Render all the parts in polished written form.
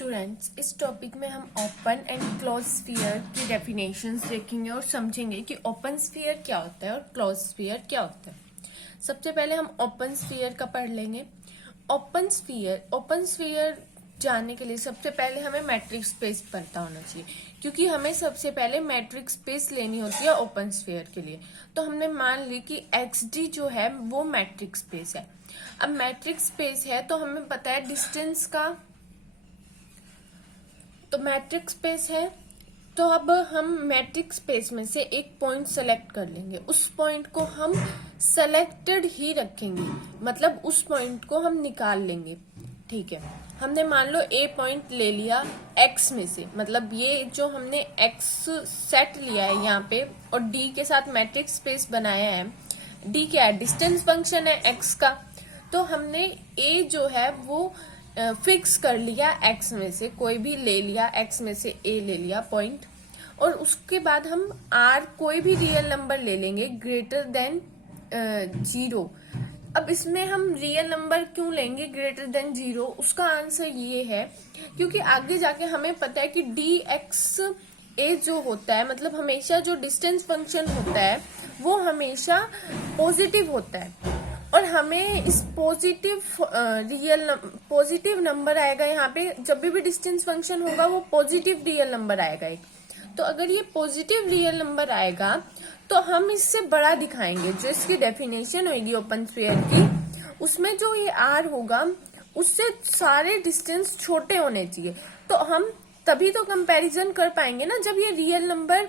Students, इस topic में हम ओपन एंड क्लोज स्फीयर की डेफिनेशंस देखेंगे और समझेंगे कि ओपन स्फीयर क्या होता है और क्लोज स्फीयर क्या होता है। सबसे पहले हम ओपन स्फीयर का पढ़ लेंगे। ओपन स्फीयर जानने के लिए सबसे पहले हमें मैट्रिक स्पेस पता होना चाहिए, क्योंकि हमें सबसे पहले मैट्रिक स्पेस लेनी होती है ओपन स्फीयर के लिए। तो हमने मान ली कि XD जो है वो मैट्रिक स्पेस है। अब मैट्रिक स्पेस है तो हमें पता है डिस्टेंस का, तो मैट्रिक स्पेस है तो अब हम मैट्रिक स्पेस में से एक पॉइंट सेलेक्ट कर लेंगे। उस पॉइंट को हम सेलेक्टेड ही रखेंगे, मतलब उस पॉइंट को हम निकाल लेंगे। ठीक है, हमने मान लो A पॉइंट ले लिया X में से, मतलब ये जो हमने X सेट लिया है यहाँ पे और D के साथ मैट्रिक स्पेस बनाया है। D क्या है? डिस्टेंस फंक्शन है X का। तो हमने A जो है वो फिक्स कर लिया X में से, कोई भी ले लिया X में से A ले लिया पॉइंट, और उसके बाद हम R कोई भी रियल नंबर ले लेंगे ग्रेटर देन 0। अब इसमें हम रियल नंबर क्यों लेंगे ग्रेटर देन 0? उसका आंसर ये है क्योंकि आगे जाके हमें पता है कि DXA जो होता है, मतलब हमेशा जो डिस्टेंस फंक्शन होता है वो हमेशा पॉजिटिव होता है, और हमें इस पॉजिटिव नंबर आएगा यहाँ पे। जब भी डिस्टेंस फंक्शन होगा वो पॉजिटिव रियल नंबर आएगा एक। तो अगर ये पॉजिटिव रियल नंबर आएगा तो हम इससे बड़ा दिखाएंगे। जो इसकी डेफिनेशन होगी ओपन स्फीयर की, उसमें जो ये R होगा उससे सारे डिस्टेंस छोटे होने चाहिए। तो हम तभी तो कंपैरिजन कर पाएंगे ना जब ये रियल नंबर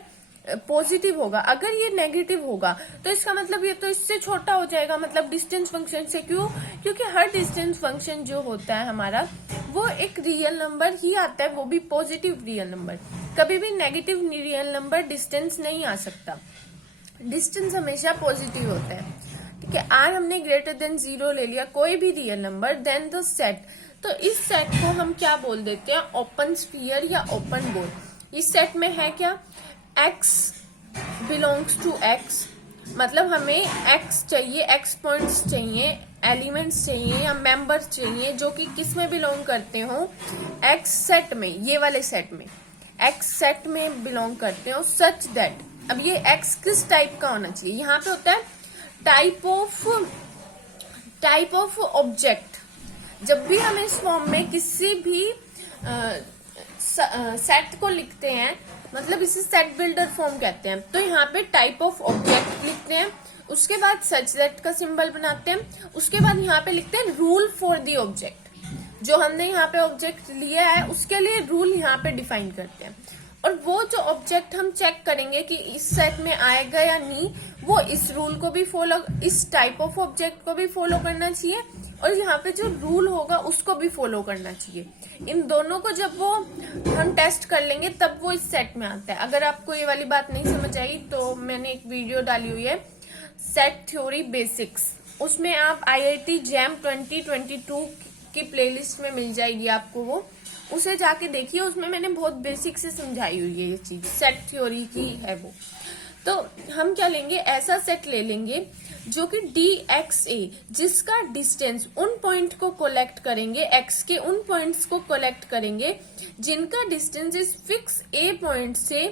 पॉजिटिव होगा। अगर ये नेगेटिव होगा तो इसका मतलब ये तो इससे छोटा हो जाएगा, मतलब डिस्टेंस फंक्शन से। क्यों? क्योंकि हर डिस्टेंस फंक्शन जो होता है हमारा वो एक रियल नंबर ही आता है, वो भी पॉजिटिव रियल नंबर। कभी भी नेगेटिव रियल नंबर डिस्टेंस नहीं आ सकता, डिस्टेंस हमेशा पॉजिटिव होता है। ठीक है, R हमने ग्रेटर देन 0 ले लिया, कोई भी real number, then the set. तो इस सेट को हम क्या बोल देते हैं? ओपन स्फीयर या ओपन बोर्ड। इस सेट में है क्या? X बिलोंग्स टू X, मतलब हमें X चाहिए, X पॉइंट्स चाहिए, एलिमेंट्स चाहिए या मेंबर्स चाहिए जो कि किस में बिलोंग करते हो? X सेट में, ये वाले सेट में, X सेट में बिलोंग करते हो। सच दैट, अब ये X किस टाइप का होना चाहिए? यहाँ पे होता है टाइप ऑफ ऑब्जेक्ट। जब भी हम इस फॉर्म में किसी भी सेट को लिखते हैं, मतलब इसे सेट बिल्डर फॉर्म कहते हैं। तो यहाँ पे टाइप ऑफ ऑब्जेक्ट लिखते हैं, उसके बाद सच दैट का सिंबल बनाते हैं, उसके बाद यहाँ पे लिखते हैं रूल फॉर दी ऑब्जेक्ट। जो हमने यहाँ पे ऑब्जेक्ट लिया है उसके लिए रूल यहाँ पे डिफाइन करते हैं। और वो जो ऑब्जेक्ट हम चेक करेंगे कि इस सेट में आएगा या नहीं, वो इस रूल को भी फॉलो, इस टाइप ऑफ ऑब्जेक्ट को भी फॉलो करना चाहिए, और यहाँ पे जो रूल होगा उसको भी फॉलो करना चाहिए। इन दोनों को जब वो हम टेस्ट कर लेंगे तब वो इस सेट में आता है। अगर आपको ये वाली बात नहीं समझ आई तो मैंने एक वीडियो डाली हुई है सेट थ्योरी बेसिक्स, उसमें आप IIT JAM 2022 की प्लेलिस्ट में मिल जाएगी आपको, वो उसे जाके देखिए। उसमें मैंने बहुत बेसिक से समझाई हुई है ये चीज, सेट थ्योरी की है वो। तो हम क्या लेंगे? ऐसा सेट ले लेंगे जो कि DXA, जिसका डिस्टेंस, उन पॉइंट को कलेक्ट करेंगे, X के उन पॉइंट्स को कलेक्ट करेंगे जिनका डिस्टेंस इस फिक्स A पॉइंट से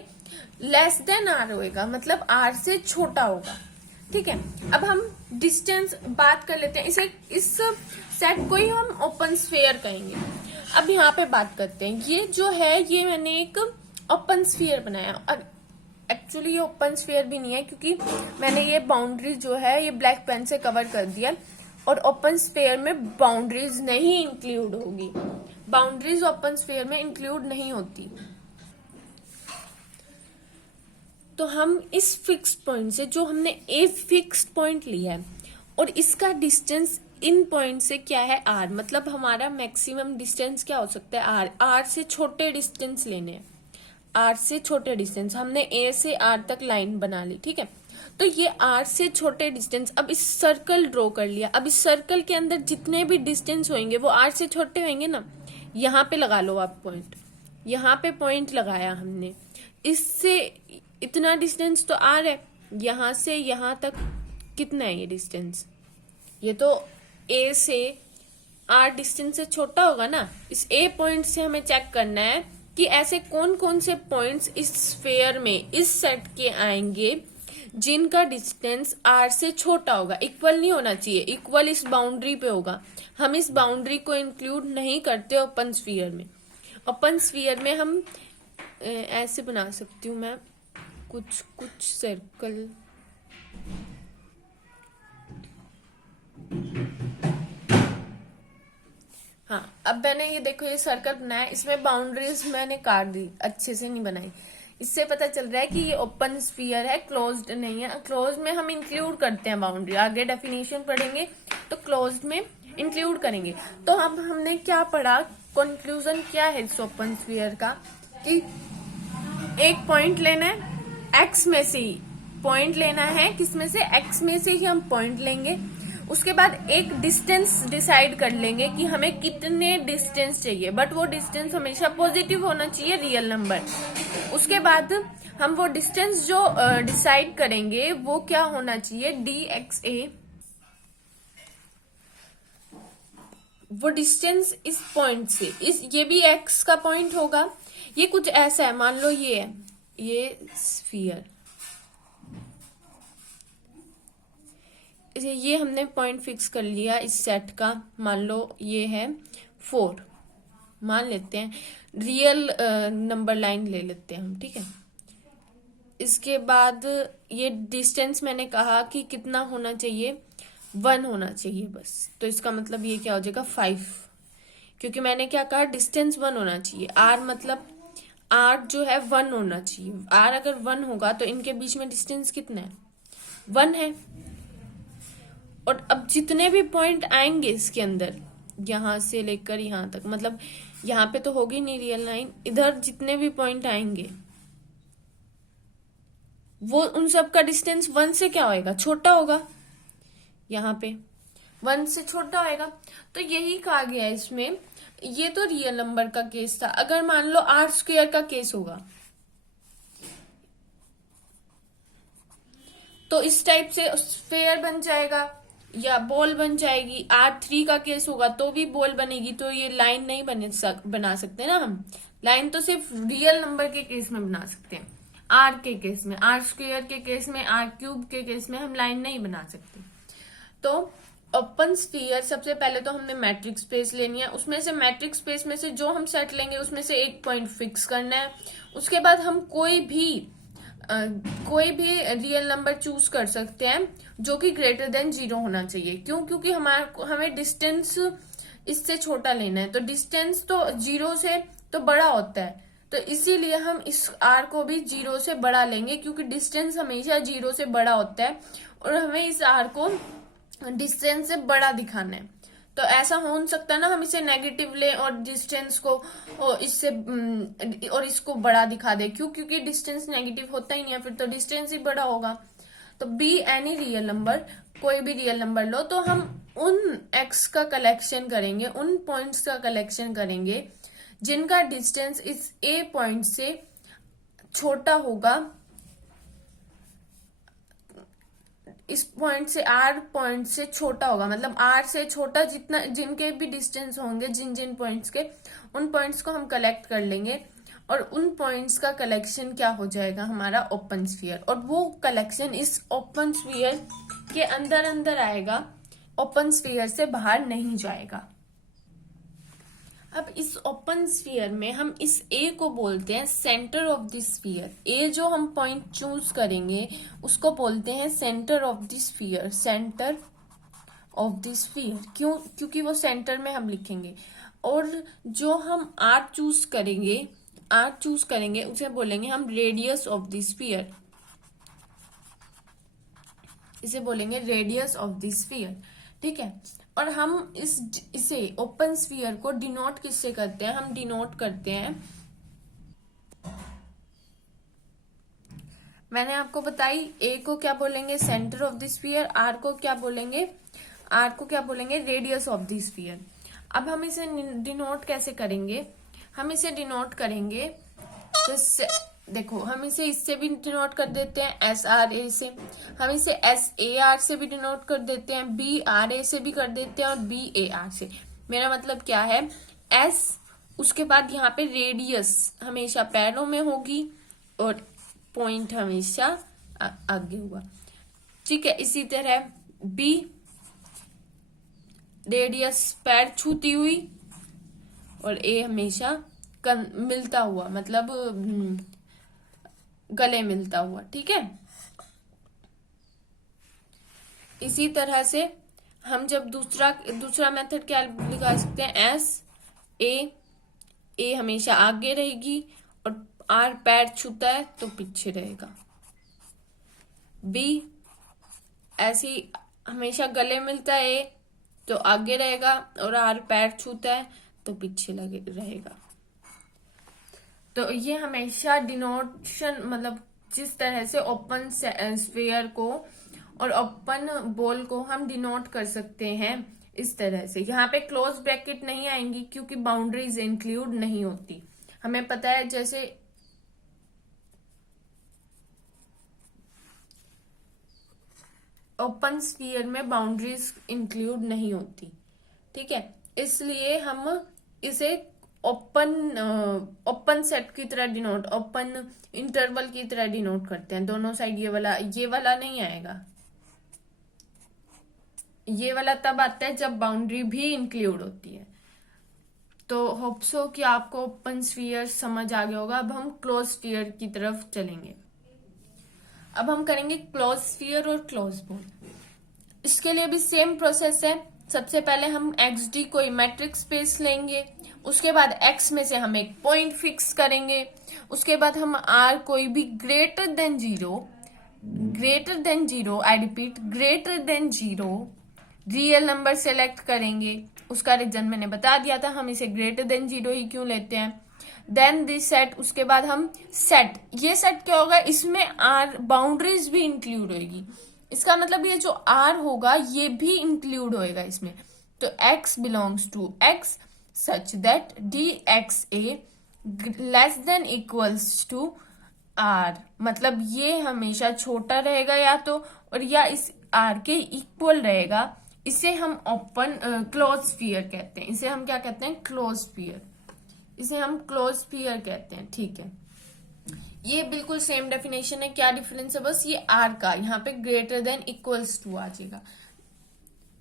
लेस देन R होएगा, मतलब R से छोटा होगा। ठीक है, अब हम डिस्टेंस बात कर लेते हैं। इस सेट को ही हम ओपन स्फीयर कहेंगे। अब यहाँ पे बात करते हैं, ये जो है ये मैंने एक ओपन स्फीयर बनाया। एक्चुअली ये ओपन स्फीयर भी नहीं है, क्योंकि मैंने ये बाउंड्री जो है ये ब्लैक पेन से कवर कर दिया, और ओपन स्फीयर में बाउंड्रीज नहीं इंक्लूड होगी। बाउंड्रीज ओपन स्फीयर में इंक्लूड नहीं होती। तो हम इस फिक्स्ड पॉइंट से, जो हमने ए फिक्स्ड पॉइंट लिया है और इसका डिस्टेंस इन पॉइंट से क्या है? R, मतलब हमारा मैक्सिमम डिस्टेंस क्या हो सकता है? R से छोटे डिस्टेंस लेने हैं, R से छोटे डिस्टेंस। हमने A से R तक लाइन बना ली, ठीक है। तो ये R से छोटे डिस्टेंस, अब इस सर्कल ड्रॉ कर लिया। अब इस सर्कल के अंदर जितने भी डिस्टेंस होंगे वो R से छोटे होंगे ना। यहाँ पे लगा लो आप पॉइंट, यहाँ पे पॉइंट लगाया हमने, इससे इतना डिस्टेंस तो R है, यहाँ से यहाँ तक कितना है ये डिस्टेंस? ये तो A से आर डिस्टेंस से छोटा होगा ना, इस ए पॉइंट से हमें चेक करना है कि ऐसे कौन कौन से पॉइंट्स इस स्फीयर में इस सेट के आएंगे जिनका डिस्टेंस आर से छोटा होगा। इक्वल नहीं होना चाहिए, इक्वल इस बाउंड्री पे होगा। हम इस बाउंड्री को इंक्लूड नहीं करते ओपन स्फीयर में। ओपन स्फीयर में हम ऐसे बना सकती हूँ मैं कुछ कुछ सर्कल। हाँ, अब मैंने ये देखो ये सर्कल बनाया, इसमें बाउंड्रीज मैंने काट दी, अच्छे से नहीं बनाई। इससे पता चल रहा है कि ये ओपन स्फीयर है, क्लोज्ड नहीं है। क्लोज में हम इंक्लूड करते हैं बाउंड्री, आगे डेफिनेशन पढ़ेंगे तो क्लोज्ड में इंक्लूड करेंगे। तो अब हमने क्या पढ़ा, कंक्लूजन क्या है इस ओपन स्फीयर का, कि एक पॉइंट लेना है एक्स में से ही, पॉइंट लेना है किसमें से, एक्स में से ही हम पॉइंट लेंगे। उसके बाद एक डिस्टेंस डिसाइड कर लेंगे कि हमें कितने डिस्टेंस चाहिए, बट वो डिस्टेंस हमेशा पॉजिटिव होना चाहिए, रियल नंबर। उसके बाद हम वो डिस्टेंस जो डिसाइड करेंगे वो क्या होना चाहिए, DXA। वो डिस्टेंस इस पॉइंट से, इस ये भी एक्स का पॉइंट होगा। ये कुछ ऐसा है, मान लो ये है, ये स्फीयर, ये हमने पॉइंट फिक्स कर लिया इस सेट का। मान लो ये है 4, मान लेते हैं, रियल नंबर लाइन ले लेते हैं हम, ठीक है। इसके बाद ये डिस्टेंस मैंने कहा कि कितना होना चाहिए, 1 होना चाहिए बस। तो इसका मतलब ये क्या हो जाएगा 5, क्योंकि मैंने क्या कहा, डिस्टेंस 1 होना चाहिए। आर मतलब आर जो है 1 होना चाहिए। आर अगर 1 होगा तो इनके बीच में डिस्टेंस कितना है, 1 है। और अब जितने भी पॉइंट आएंगे इसके अंदर, यहां से लेकर यहां तक, मतलब यहां पे तो होगी नहीं रियल लाइन, इधर जितने भी पॉइंट आएंगे वो उन सब का डिस्टेंस 1 से क्या होएगा, छोटा होगा। यहाँ पे 1 से छोटा होएगा। तो यही कहा गया है इसमें। ये तो रियल नंबर का केस था। अगर मान लो आर स्क्वायर का केस होगा तो इस टाइप से स्फेयर बन जाएगा या बॉल बन जाएगी। R3 का केस होगा तो भी बॉल बनेगी। तो ये लाइन नहीं बना सकते ना हम। लाइन तो सिर्फ रियल नंबर के केस में बना सकते हैं। आर के केस में, आर स्क्वायर के केस में, आर क्यूब के केस में हम लाइन नहीं बना सकते। तो ओपन स्फीयर, सबसे पहले तो हमने मैट्रिक स्पेस लेनी है। उसमें से मैट्रिक स्पेस में से जो हम सेट लेंगे उसमें से एक पॉइंट फिक्स करना है। उसके बाद हम कोई भी रियल नंबर चूज कर सकते हैं जो कि ग्रेटर देन 0 होना चाहिए। क्यों? क्योंकि हमें डिस्टेंस इससे छोटा लेना है। तो डिस्टेंस तो 0 से तो बड़ा होता है, तो इसीलिए हम इस r को भी 0 से बड़ा लेंगे, क्योंकि डिस्टेंस हमेशा 0 से बड़ा होता है और हमें इस r को डिस्टेंस से बड़ा दिखाना है। तो ऐसा हो नहीं सकता ना हम इसे नेगेटिव ले और डिस्टेंस को इससे और इसको बड़ा दिखा दे। क्यों? क्योंकि डिस्टेंस नेगेटिव होता ही नहीं है, फिर तो डिस्टेंस ही बड़ा होगा। तो बी एनी रियल नंबर, कोई भी रियल नंबर लो, तो हम उन एक्स का कलेक्शन करेंगे, उन पॉइंट्स का कलेक्शन करेंगे जिनका डिस्टेंस इस ए पॉइंट से छोटा होगा, इस पॉइंट से आर पॉइंट से छोटा होगा। मतलब आर से छोटा जितना जिनके भी डिस्टेंस होंगे, जिन जिन पॉइंट्स के, उन पॉइंट्स को हम कलेक्ट कर लेंगे और उन पॉइंट्स का कलेक्शन क्या हो जाएगा हमारा ओपन स्फीयर। और वो कलेक्शन इस ओपन स्फीयर के अंदर अंदर आएगा, ओपन स्फीयर से बाहर नहीं जाएगा। अब इस ओपन स्फीयर में हम इस ए को बोलते हैं सेंटर ऑफ द स्फीयर। ए जो हम पॉइंट चूज करेंगे उसको बोलते हैं centre of the sphere, centre of the sphere. क्यों? क्योंकि वो सेंटर में हम लिखेंगे। और जो हम आर चूज करेंगे उसे बोलेंगे हम रेडियस ऑफ द स्फीयर, इसे बोलेंगे रेडियस ऑफ द स्फीयर। ठीक है। और हम इसे ओपन स्फीयर को डिनोट किससे करते हैं? हम डिनोट करते हैं, मैंने आपको बताई, ए को क्या बोलेंगे centre of the sphere, R को क्या बोलेंगे रेडियस ऑफ द स्फीयर। अब हम इसे डिनोट कैसे करेंगे? हम इसे डिनोट करेंगे तो देखो, हम इसे इससे भी डिनोट कर देते हैं SRA से, हम इसे SAR से भी डिनोट कर देते हैं, BRA से भी कर देते हैं और BAR से। मेरा मतलब क्या है, एस, उसके बाद यहाँ पे रेडियस हमेशा पैरों में होगी और पॉइंट हमेशा आगे हुआ, ठीक है। इसी तरह बी, रेडियस पैर छूती हुई और ए हमेशा मिलता हुआ, मतलब गले मिलता हुआ, ठीक है। इसी तरह से हम जब दूसरा मेथड क्या लिखा सकते हैं, एस ए हमेशा आगे रहेगी और आर पैर छूता है तो पीछे रहेगा। बी, ऐसी हमेशा गले मिलता है ए तो आगे रहेगा और आर पैर छूता है तो पीछे लगे रहेगा। तो ये हमेशा डिनोटेशन, मतलब जिस तरह से ओपन स्फीयर को और ओपन बॉल को हम डिनोट कर सकते हैं, इस तरह से। यहाँ पे क्लोज ब्रैकेट नहीं आएंगी क्योंकि बाउंड्रीज इंक्लूड नहीं होती। हमें पता है जैसे ओपन स्फीयर में बाउंड्रीज इंक्लूड नहीं होती, ठीक है। इसलिए हम इसे ओपन सेट की तरह डिनोट, ओपन इंटरवल की तरह डिनोट करते हैं। दोनों साइड ये वाला नहीं आएगा, ये वाला तब आता है जब बाउंड्री भी इंक्लूड होती है। तो होप सो कि आपको ओपन स्फीयर समझ आ गया होगा। अब हम क्लोज स्फीयर की तरफ चलेंगे। अब हम करेंगे क्लोज स्फीयर और क्लोज बॉल। इसके लिए भी सेम प्रोसेस है। सबसे पहले हम XD कोई मैट्रिक स्पेस लेंगे, उसके बाद X में से हम एक पॉइंट फिक्स करेंगे, उसके बाद हम R कोई भी greater than zero, I repeat greater than zero real number select करेंगे। उसका रीजन मैंने बता दिया था, हम इसे ग्रेटर देन जीरो ही क्यों लेते हैं। देन दिस सेट, उसके बाद हम सेट, ये सेट क्या होगा, इसमें R बाउंड्रीज भी इंक्लूड होगी। इसका मतलब ये जो R होगा ये भी इंक्लूड होएगा इसमें। तो X belongs to X such that DXA less than equals to R, मतलब ये हमेशा छोटा रहेगा या तो, और या इस R के इक्वल रहेगा। इसे हम ओपन क्लोज स्फीयर कहते हैं। इसे हम क्या कहते हैं, क्लोज स्फीयर। इसे हम क्लोज स्फीयर कहते हैं, ठीक है। ये बिल्कुल सेम डेफिनेशन है। क्या डिफरेंस है, बस ये R का यहाँ पे ग्रेटर देन इक्वल्स टू आ जाएगा,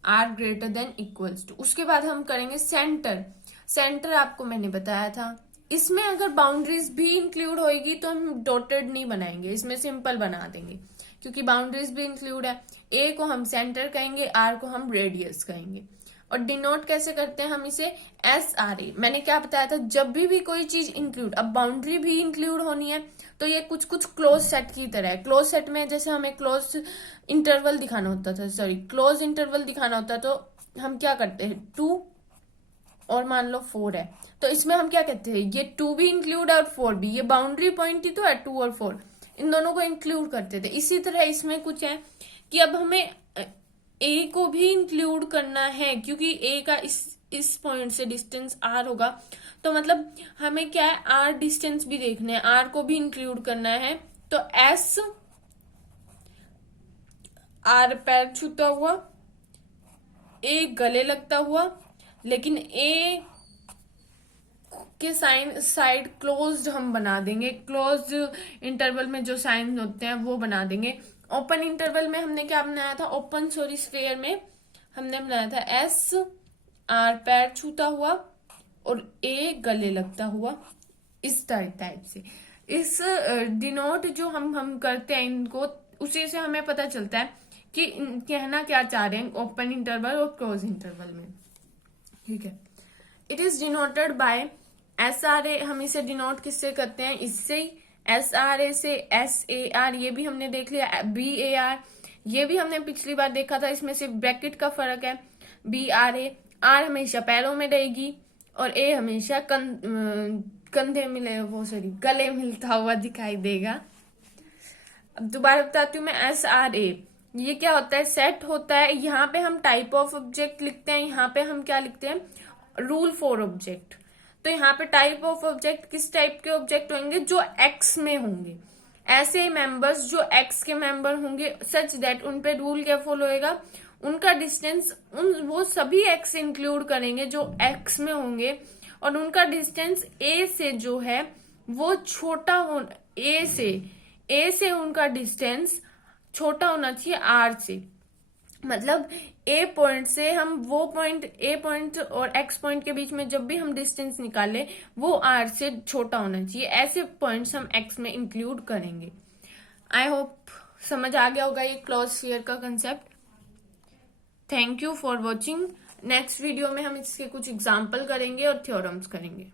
R greater than equals to. उसके बाद हम करेंगे सेंटर आपको मैंने बताया था। इसमें अगर बाउंड्रीज भी इंक्लूड होगी तो हम डॉटेड नहीं बनाएंगे, इसमें सिंपल बना देंगे क्योंकि बाउंड्रीज भी इंक्लूड है। A को हम सेंटर कहेंगे, R को हम रेडियस कहेंगे। और डिनोट कैसे करते हैं हम इसे, SRA। मैंने क्या बताया था, जब भी कोई चीज इंक्लूड, अब बाउंड्री भी इंक्लूड होनी है तो ये कुछ क्लोज सेट की तरह है। क्लोज सेट में जैसे हमें क्लोज इंटरवल दिखाना होता तो हम क्या करते हैं, 2 और मान लो 4 है तो इसमें हम क्या कहते हैं, ये 2 भी इंक्लूड है और 4 भी, ये बाउंड्री पॉइंट ही तो है 2 और 4, इन दोनों को इंक्लूड करते थे। इसी तरह इसमें कुछ है कि अब हमें A को भी इंक्लूड करना है क्योंकि A का इस पॉइंट से डिस्टेंस R होगा, तो मतलब हमें क्या है, R डिस्टेंस भी देखना है, R को भी इंक्लूड करना है। तो S, R पैर छूता हुआ, A गले लगता हुआ, लेकिन A के साइड क्लोज्ड हम बना देंगे। क्लोज इंटरवल में जो साइन होते हैं वो बना देंगे। ओपन इंटरवल में हमने क्या बनाया था, स्फीयर में हमने बनाया था S, R पैर छूता हुआ और A गले लगता हुआ, इस टाइप से। इस डिनोट जो हम करते हैं इनको, उसी से हमें पता चलता है कि कहना क्या चाह रहे हैं ओपन इंटरवल और क्लोज इंटरवल में, ठीक है। It is denoted by SRA। हम इसे डिनोट किससे करते हैं, इससे ही, SRA से। SAR ये भी हमने देख लिया, BAR ये भी हमने पिछली बार देखा था, इसमें सिर्फ ब्रैकेट का फर्क है। BRA, R हमेशा पैरों में रहेगी और A हमेशा कंधे मिले, गले मिलता हुआ दिखाई देगा। अब दोबारा बताती हूँ मैं, SRA ये क्या होता है, सेट होता है। यहाँ पे हम टाइप ऑफ ऑब्जेक्ट लिखते हैं, यहाँ पे हम क्या लिखते हैं, रूल फॉर ऑब्जेक्ट। तो यहाँ पे टाइप ऑफ ऑब्जेक्ट, किस टाइप के ऑब्जेक्ट होंगे, जो X में होंगे, ऐसे मेंबर्स जो X के मेंबर होंगे, सच दैट उन पे रूल क्या फॉलो होएगा, उनका डिस्टेंस वो सभी एक्स इंक्लूड करेंगे जो एक्स में होंगे, और उनका डिस्टेंस ए से जो है वो छोटा हो, ए से उनका डिस्टेंस छोटा होना चाहिए आर से। मतलब ए पॉइंट से हम वो पॉइंट, ए पॉइंट और एक्स पॉइंट के बीच में जब भी हम डिस्टेंस निकाले वो आर से छोटा होना चाहिए, ऐसे पॉइंट्स हम एक्स में इंक्लूड करेंगे। आई होप समझ आ गया होगा ये क्लोज स्फीयर का concept. Thank you for watching. Next video में हम इसके कुछ एग्जाम्पल करेंगे और थ्योरम्स करेंगे।